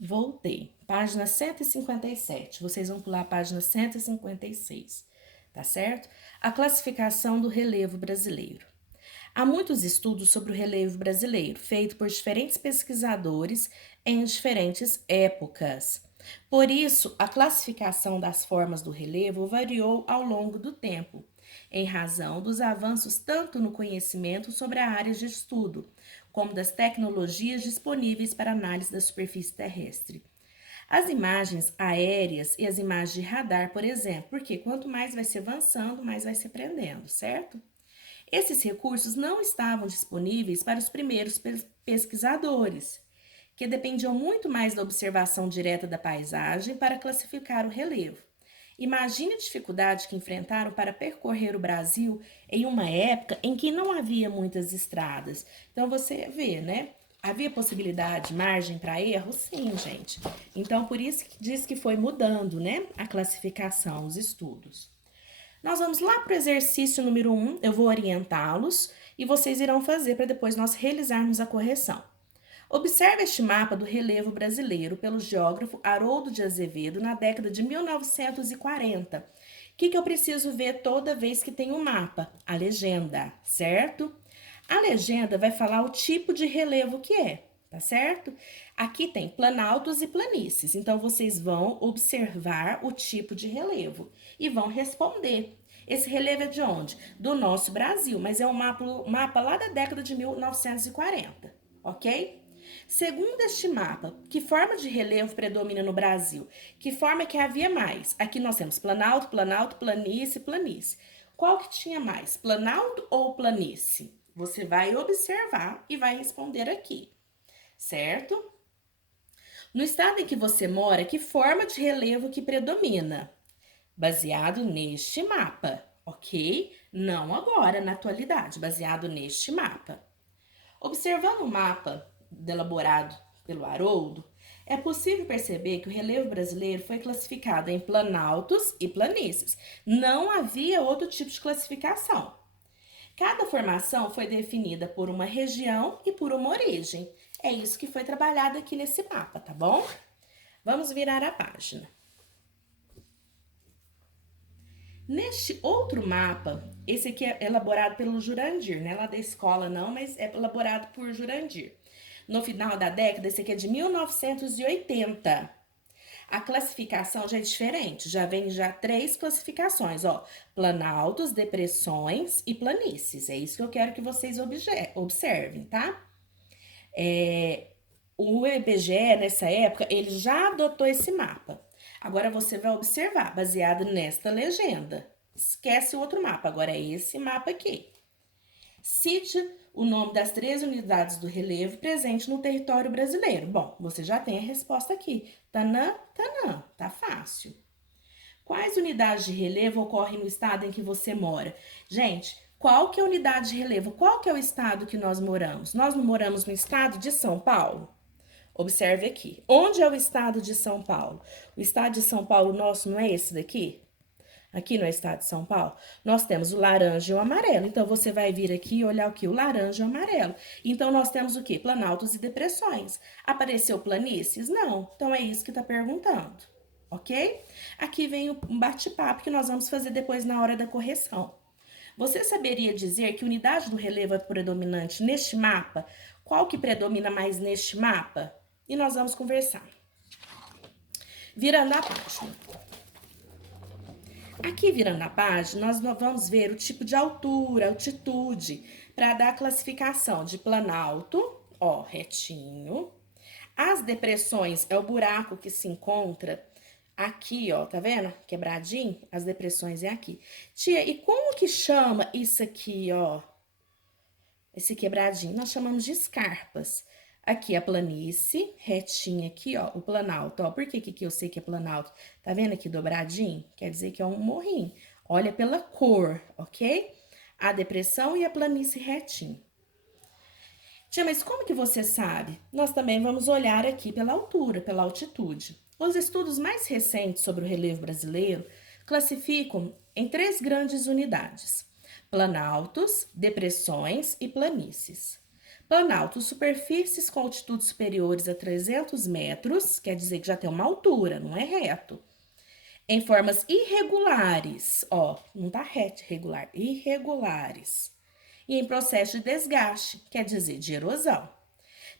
Voltei. Página 157. Vocês vão pular a página 156, tá certo? A classificação do relevo brasileiro. Há muitos estudos sobre o relevo brasileiro, feito por diferentes pesquisadores em diferentes épocas. Por isso, a classificação das formas do relevo variou ao longo do tempo, em razão dos avanços tanto no conhecimento sobre a área de estudo, como das tecnologias disponíveis para análise da superfície terrestre. As imagens aéreas e as imagens de radar, por exemplo, porque quanto mais vai se avançando, mais vai se aprendendo, certo? Esses recursos não estavam disponíveis para os primeiros pesquisadores, que dependiam muito mais da observação direta da paisagem para classificar o relevo. Imagine a dificuldade que enfrentaram para percorrer o Brasil em uma época em que não havia muitas estradas. Então você vê, né? Havia possibilidade, margem para erro? Sim, gente. Então por isso que diz que foi mudando, né? A classificação, os estudos. Nós vamos lá para o exercício número 1, eu vou orientá-los e vocês irão fazer para depois nós realizarmos a correção. Observe este mapa do relevo brasileiro pelo geógrafo Haroldo de Azevedo na década de 1940. O que eu preciso ver toda vez que tem um mapa? A legenda, certo? A legenda vai falar o tipo de relevo que é, tá certo? Aqui tem planaltos e planícies, então vocês vão observar o tipo de relevo e vão responder. Esse relevo é de onde? Do nosso Brasil, mas é um mapa lá da década de 1940, ok? Segundo este mapa, que forma de relevo predomina no Brasil? Que forma que havia mais? Aqui nós temos planalto, planalto, planície, planície. Qual que tinha mais? Planalto ou planície? Você vai observar e vai responder aqui, certo? No estado em que você mora, que forma de relevo que predomina? Baseado neste mapa, ok? Não agora, na atualidade, baseado neste mapa. Observando o mapa elaborado pelo Haroldo, é possível perceber que o relevo brasileiro foi classificado em planaltos e planícies. Não havia outro tipo de classificação. Cada formação foi definida por uma região e por uma origem. É isso que foi trabalhado aqui nesse mapa, tá bom? Vamos virar a página. Neste outro mapa, esse aqui é elaborado pelo Jurandir, não é lá da escola não, mas é elaborado por Jurandir. No final da década, esse aqui é de 1980. A classificação já é diferente, já vem já 3 classificações, ó. Planaltos, depressões e planícies. É isso que eu quero que vocês observem, tá? O IBGE, nessa época, ele já adotou esse mapa. Agora você vai observar, baseado nesta legenda. Esquece o outro mapa, agora é esse mapa aqui. Cite o nome das 3 unidades do relevo presentes no território brasileiro. Bom, você já tem a resposta aqui. Tanã, Tanã, tá fácil. Quais unidades de relevo ocorrem no estado em que você mora? Gente, qual que é a unidade de relevo? Qual que é o estado que nós moramos? Nós não moramos no estado de São Paulo? Observe aqui. Onde é o estado de São Paulo? O estado de São Paulo nosso não é esse daqui? Aqui no estado de São Paulo, nós temos o laranja e o amarelo. Então, você vai vir aqui e olhar o que? O laranja e o amarelo. Então, nós temos o que? Planaltos e depressões. Apareceu planícies? Não. Então, é isso que está perguntando. Ok? Aqui vem um bate-papo que nós vamos fazer depois na hora da correção. Você saberia dizer que unidade do relevo é predominante neste mapa? Qual que predomina mais neste mapa? E nós vamos conversar. Virando a página. Aqui, virando a página, nós vamos ver o tipo de altura, altitude, para dar a classificação de planalto, ó, retinho. As depressões é o buraco que se encontra aqui, ó, tá vendo? Quebradinho, as depressões é aqui. Tia, e como que chama isso aqui, ó? Esse quebradinho, nós chamamos de escarpas. Aqui a planície, retinha aqui, ó, o planalto, ó. Por que eu sei que é planalto? Tá vendo aqui dobradinho? Quer dizer que é um morrinho. Olha pela cor, ok? A depressão e a planície retinho. Tia, mas como que você sabe? Nós também vamos olhar aqui pela altura, pela altitude. Os estudos mais recentes sobre o relevo brasileiro classificam em 3 grandes unidades: planaltos, depressões e planícies. Planalto, superfícies com altitudes superiores a 300 metros, quer dizer que já tem uma altura, não é reto. Em formas irregulares, ó, não tá reto, irregular, irregulares. E em processo de desgaste, quer dizer de erosão.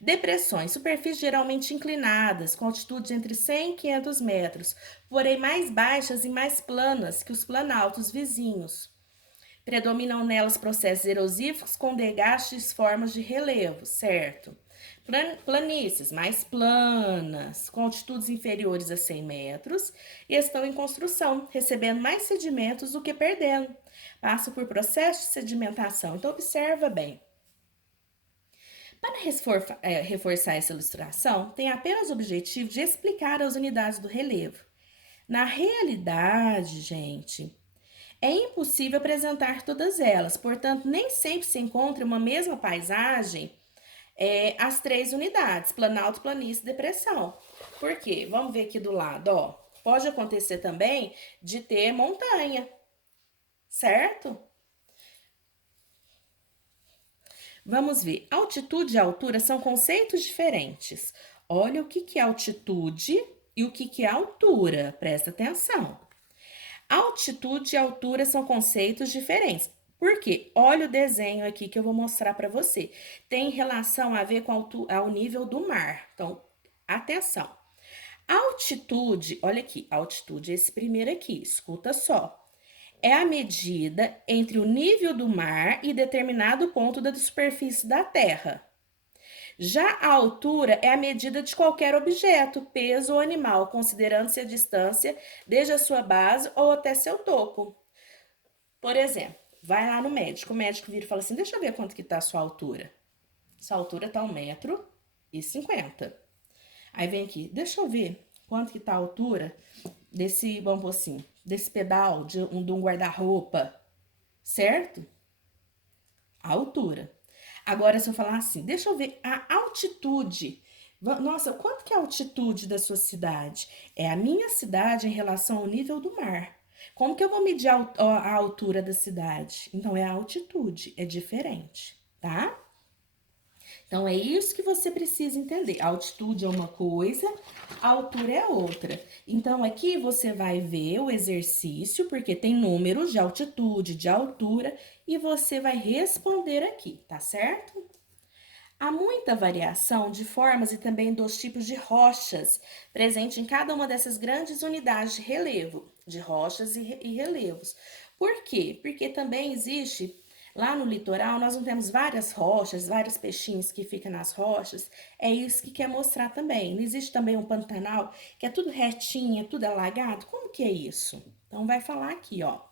Depressões, superfícies geralmente inclinadas, com altitudes entre 100 e 500 metros, porém mais baixas e mais planas que os planaltos vizinhos. Predominam nelas processos erosivos com desgastes formas de relevo, certo? Planícies mais planas, com altitudes inferiores a 100 metros, e estão em construção, recebendo mais sedimentos do que perdendo. Passam por processo de sedimentação. Então, observa bem. Para reforçar essa ilustração, tem apenas o objetivo de explicar as unidades do relevo. Na realidade, gente, é impossível apresentar todas elas, portanto, nem sempre se encontra uma mesma paisagem as três unidades, planalto, planície e depressão. Por quê? Vamos ver aqui do lado, ó. Pode acontecer também de ter montanha, certo? Vamos ver. Altitude e altura são conceitos diferentes. Olha o que é altitude e o que é altura. Presta atenção. Altitude e altura são conceitos diferentes. Por quê? Olha o desenho aqui que eu vou mostrar para você. Tem relação a ver com ao nível do mar. Então, atenção. Altitude, olha aqui, altitude é esse primeiro aqui, escuta só. É a medida entre o nível do mar e determinado ponto da superfície da Terra. Já a altura é a medida de qualquer objeto, peso ou animal, considerando-se a distância desde a sua base ou até seu topo. Por exemplo, vai lá no médico, o médico vira e fala assim, deixa eu ver quanto que tá a sua altura. Sua altura tá 1,50 m. Aí vem aqui, deixa eu ver quanto que tá a altura desse, vamos pôr assim, desse pedal de um guarda-roupa, certo? A altura. Agora, se eu falar assim, deixa eu ver a altitude. Nossa, quanto que é a altitude da sua cidade? É a minha cidade em relação ao nível do mar. Como que eu vou medir a altura da cidade? Então, é a altitude, é diferente, tá? Então, é isso que você precisa entender. A altitude é uma coisa, a altura é outra. Então, aqui você vai ver o exercício, porque tem números de altitude, de altura, e você vai responder aqui, tá certo? Há muita variação de formas e também dos tipos de rochas presente em cada uma dessas grandes unidades de relevo, de rochas e relevos. Por quê? Porque também existe, lá no litoral, nós não temos várias rochas, vários peixinhos que ficam nas rochas. É isso que quer mostrar também. Não existe também um Pantanal que é tudo retinho, é tudo alagado? Como que é isso? Então, vai falar aqui, ó.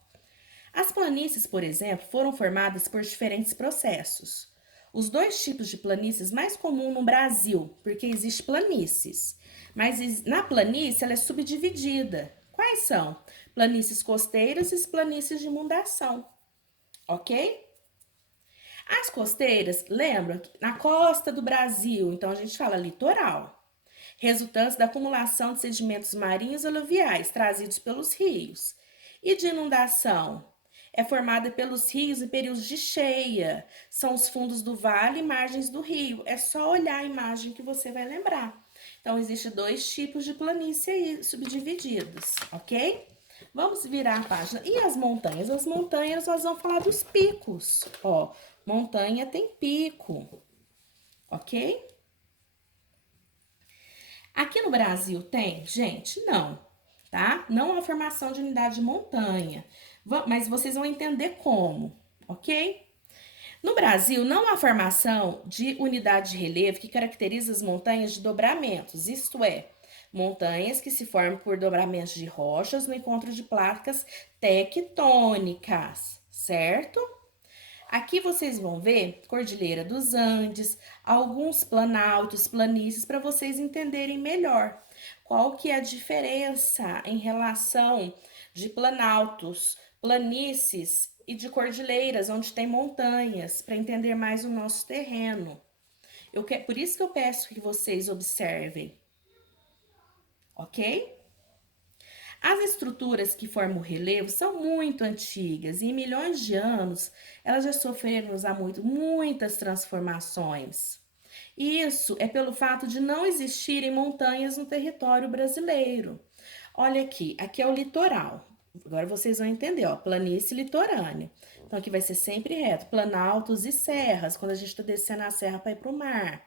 As planícies, por exemplo, foram formadas por diferentes processos. Os dois tipos de planícies mais comuns no Brasil, porque existe planícies, mas na planície ela é subdividida. Quais são? Planícies costeiras e planícies de inundação, ok? As costeiras, lembra, na costa do Brasil, então a gente fala litoral, resultantes da acumulação de sedimentos marinhos e aluviais trazidos pelos rios. E de inundação? É formada pelos rios em períodos de cheia. São os fundos do vale e margens do rio. É só olhar a imagem que você vai lembrar. Então, existem dois tipos de planície aí, subdivididos, ok? Vamos virar a página. E as montanhas? As montanhas, nós vamos falar dos picos. Ó, montanha tem pico, ok? Aqui no Brasil tem? Gente, não, tá? Não há formação de unidade de montanha, mas vocês vão entender como, ok? No Brasil, não há formação de unidade de relevo que caracteriza as montanhas de dobramentos, isto é, montanhas que se formam por dobramentos de rochas no encontro de placas tectônicas, certo? Aqui vocês vão ver Cordilheira dos Andes, alguns planaltos, planícies, para vocês entenderem melhor qual que é a diferença em relação de planaltos, planícies e de cordilheiras, onde tem montanhas, para entender mais o nosso terreno. Por isso que eu peço que vocês observem, ok? As estruturas que formam o relevo são muito antigas e em milhões de anos elas já sofreram há muitas transformações. Isso é pelo fato de não existirem montanhas no território brasileiro. Olha aqui, aqui é o litoral. Agora vocês vão entender, ó, planície litorânea. Então aqui vai ser sempre reto, planaltos e serras, quando a gente está descendo a serra para ir para o mar.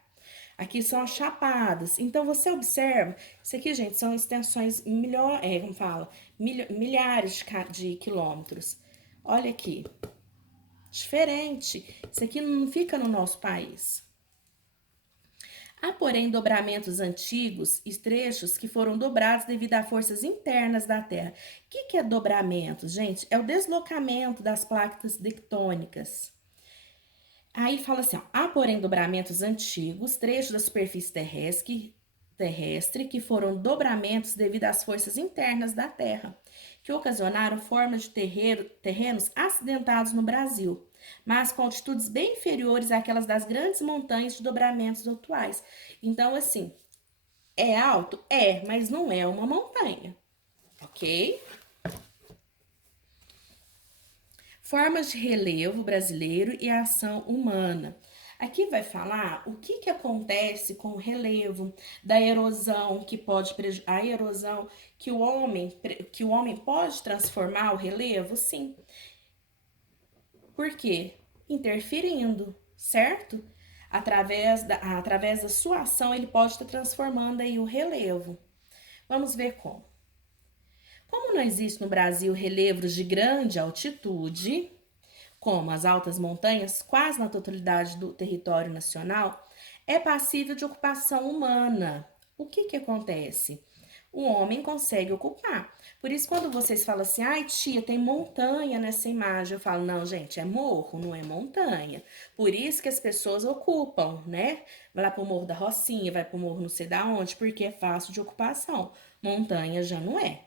Aqui são as chapadas. Então você observa, isso aqui, gente, são extensões como fala, milhares de quilômetros. Olha aqui, diferente. Isso aqui não fica no nosso país. Há, porém, dobramentos antigos e trechos que foram dobrados devido a forças internas da Terra. O que é dobramento, gente? É o deslocamento das placas tectônicas. Aí fala assim, ó, há, porém, dobramentos antigos, trechos da superfície terrestre que foram dobramentos devido às forças internas da Terra, que ocasionaram formas de terrenos acidentados no Brasil, mas com altitudes bem inferiores àquelas das grandes montanhas de dobramentos atuais. Então, assim, é alto? É, mas não é uma montanha, ok? Formas de relevo brasileiro e a ação humana. Aqui vai falar o que acontece com o relevo, da erosão que pode a erosão que o homem pode transformar o relevo, sim. Por quê? Interferindo, certo? Através da sua ação, ele pode estar transformando aí o relevo. Vamos ver como. Como não existe no Brasil relevos de grande altitude, como as altas montanhas, quase na totalidade do território nacional, é passível de ocupação humana. O que acontece? O homem consegue ocupar. Por isso, quando vocês falam assim, ai tia, tem montanha nessa imagem, eu falo, não, gente, é morro, não é montanha. Por isso que as pessoas ocupam, né? Vai lá pro Morro da Rocinha, vai pro morro não sei da onde, porque é fácil de ocupação. Montanha já não é.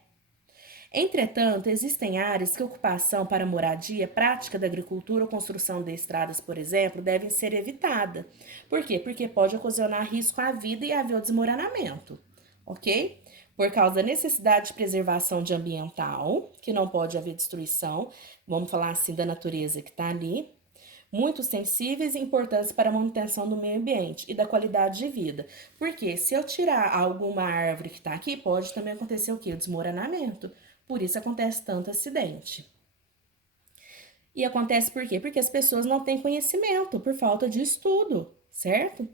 Entretanto, existem áreas que a ocupação para moradia, prática da agricultura ou construção de estradas, por exemplo, devem ser evitada. Por quê? Porque pode ocasionar risco à vida e haver o desmoronamento, ok? Por causa da necessidade de preservação de ambiental, que não pode haver destruição, vamos falar assim, da natureza que está ali, muito sensíveis e importantes para a manutenção do meio ambiente e da qualidade de vida. Porque se eu tirar alguma árvore que está aqui, pode também acontecer o quê? O desmoronamento. Por isso acontece tanto acidente. E acontece por quê? Porque as pessoas não têm conhecimento, por falta de estudo, certo?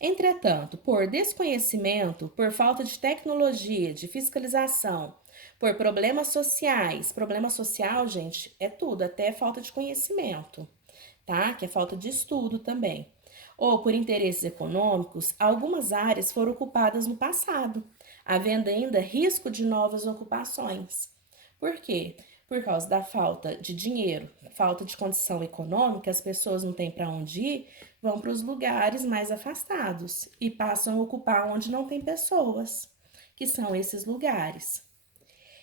Entretanto, por desconhecimento, por falta de tecnologia, de fiscalização, por problema social, gente, é tudo, até falta de conhecimento, tá? Que é falta de estudo também. Ou por interesses econômicos, algumas áreas foram ocupadas no passado, havendo ainda risco de novas ocupações. Por quê? Por causa da falta de dinheiro, falta de condição econômica, as pessoas não têm para onde ir, vão para os lugares mais afastados e passam a ocupar onde não tem pessoas, que são esses lugares.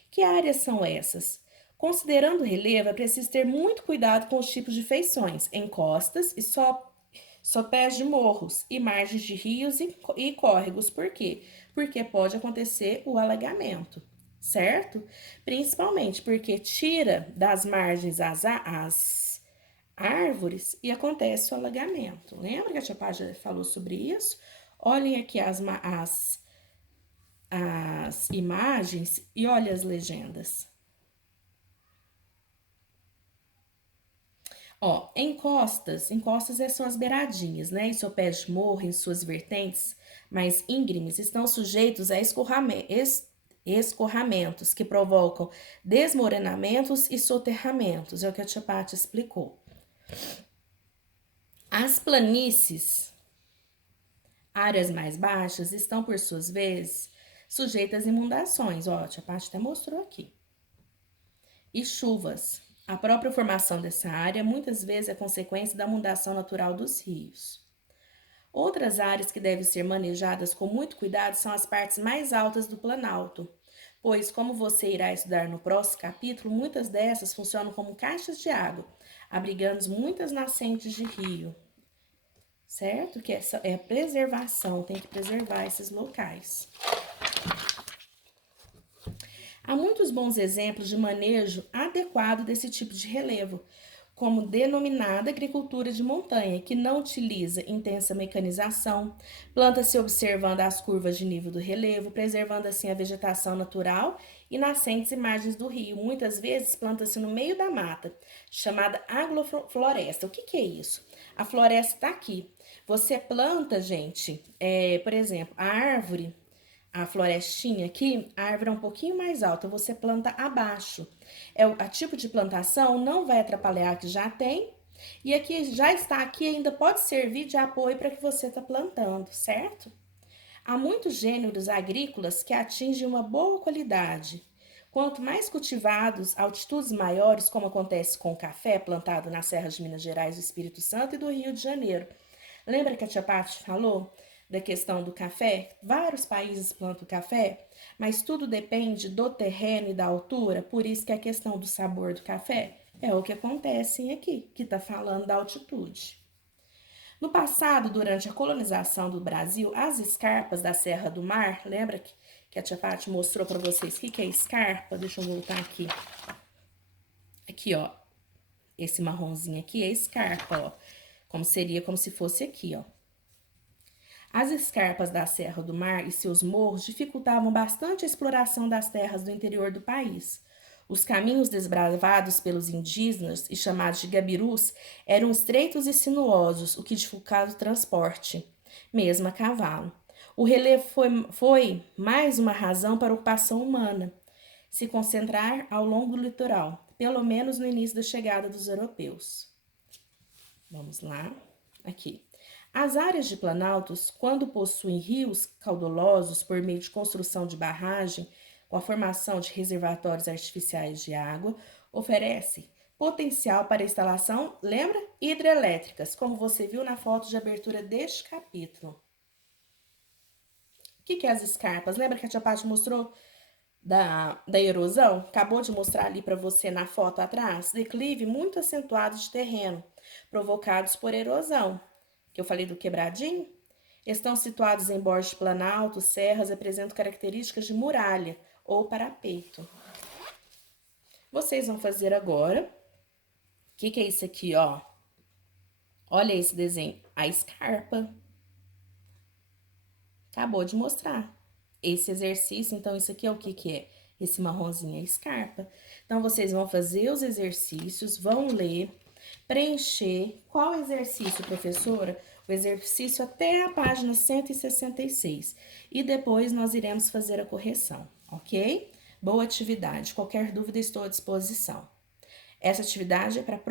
Que áreas são essas? Considerando o relevo, é preciso ter muito cuidado com os tipos de feições, encostas e sopés de morros e margens de rios e córregos. Por quê? Porque pode acontecer o alagamento, certo? Principalmente porque tira das margens as árvores e acontece o alagamento. Lembra que a tia Págia falou sobre isso? Olhem aqui as imagens e olhem as legendas. Ó, encostas são as beiradinhas, né? E sopés de morro em suas vertentes mais íngremes estão sujeitos a escorramentos que provocam desmoronamentos e soterramentos, é o que a tia Paty explicou. As planícies, áreas mais baixas, estão, por suas vezes, sujeitas a inundações, ó, a tia Paty até mostrou aqui. E chuvas. A própria formação dessa área muitas vezes é consequência da inundação natural dos rios. Outras áreas que devem ser manejadas com muito cuidado são as partes mais altas do Planalto, pois, como você irá estudar no próximo capítulo, muitas dessas funcionam como caixas de água, abrigando muitas nascentes de rio, certo? Que essa é a preservação, tem que preservar esses locais. Há muitos bons exemplos de manejo adequado desse tipo de relevo, como denominada agricultura de montanha, que não utiliza intensa mecanização, planta-se observando as curvas de nível do relevo, preservando assim a vegetação natural e nascentes e margens do rio. Muitas vezes planta-se no meio da mata, chamada agrofloresta. O que é isso? A floresta está aqui. Você planta, gente, por exemplo, a árvore, a florestinha aqui, a árvore é um pouquinho mais alta, você planta abaixo. A tipo de plantação não vai atrapalhar a que já tem, e aqui já está aqui ainda pode servir de apoio para que você está plantando, certo? Há muitos gêneros agrícolas que atingem uma boa qualidade. Quanto mais cultivados, altitudes maiores, como acontece com o café plantado nas serras de Minas Gerais, do Espírito Santo e do Rio de Janeiro. Lembra que a tia Paty falou da questão do café? Vários países plantam café, mas tudo depende do terreno e da altura, por isso que a questão do sabor do café é o que acontece aqui, que está falando da altitude. No passado, durante a colonização do Brasil, as escarpas da Serra do Mar, lembra que a tia Paty mostrou para vocês o que é escarpa? Deixa eu voltar aqui. Aqui, ó. Esse marronzinho aqui é escarpa, ó. Como se fosse aqui, ó. As escarpas da Serra do Mar e seus morros dificultavam bastante a exploração das terras do interior do país. Os caminhos desbravados pelos indígenas e chamados de gabirus eram estreitos e sinuosos, o que dificultava o transporte, mesmo a cavalo. O relevo foi mais uma razão para a ocupação humana se concentrar ao longo do litoral, pelo menos no início da chegada dos europeus. Vamos lá, aqui. As áreas de planaltos, quando possuem rios caudalosos por meio de construção de barragem, com a formação de reservatórios artificiais de água, oferece potencial para instalação, lembra? Hidrelétricas, como você viu na foto de abertura deste capítulo. O que é as escarpas? Lembra que a tia Paty mostrou da erosão? Acabou de mostrar ali para você na foto atrás. Declive muito acentuado de terreno, provocados por erosão. Que eu falei do quebradinho? Estão situados em bordes de planalto, serras, apresentam características de muralha ou parapeito. Vocês vão fazer agora. O que é isso aqui, ó? Olha esse desenho. A escarpa. Acabou de mostrar. Esse exercício, então, isso aqui é o que é? Esse marronzinho é a escarpa. Então, vocês vão fazer os exercícios, vão ler, preencher. Qual exercício, professora? O exercício até a página 166. E depois nós iremos fazer a correção, ok? Boa atividade. Qualquer dúvida, estou à disposição. Essa atividade é para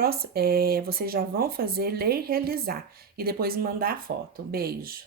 vocês já vão fazer, ler e realizar. E depois mandar a foto. Beijo.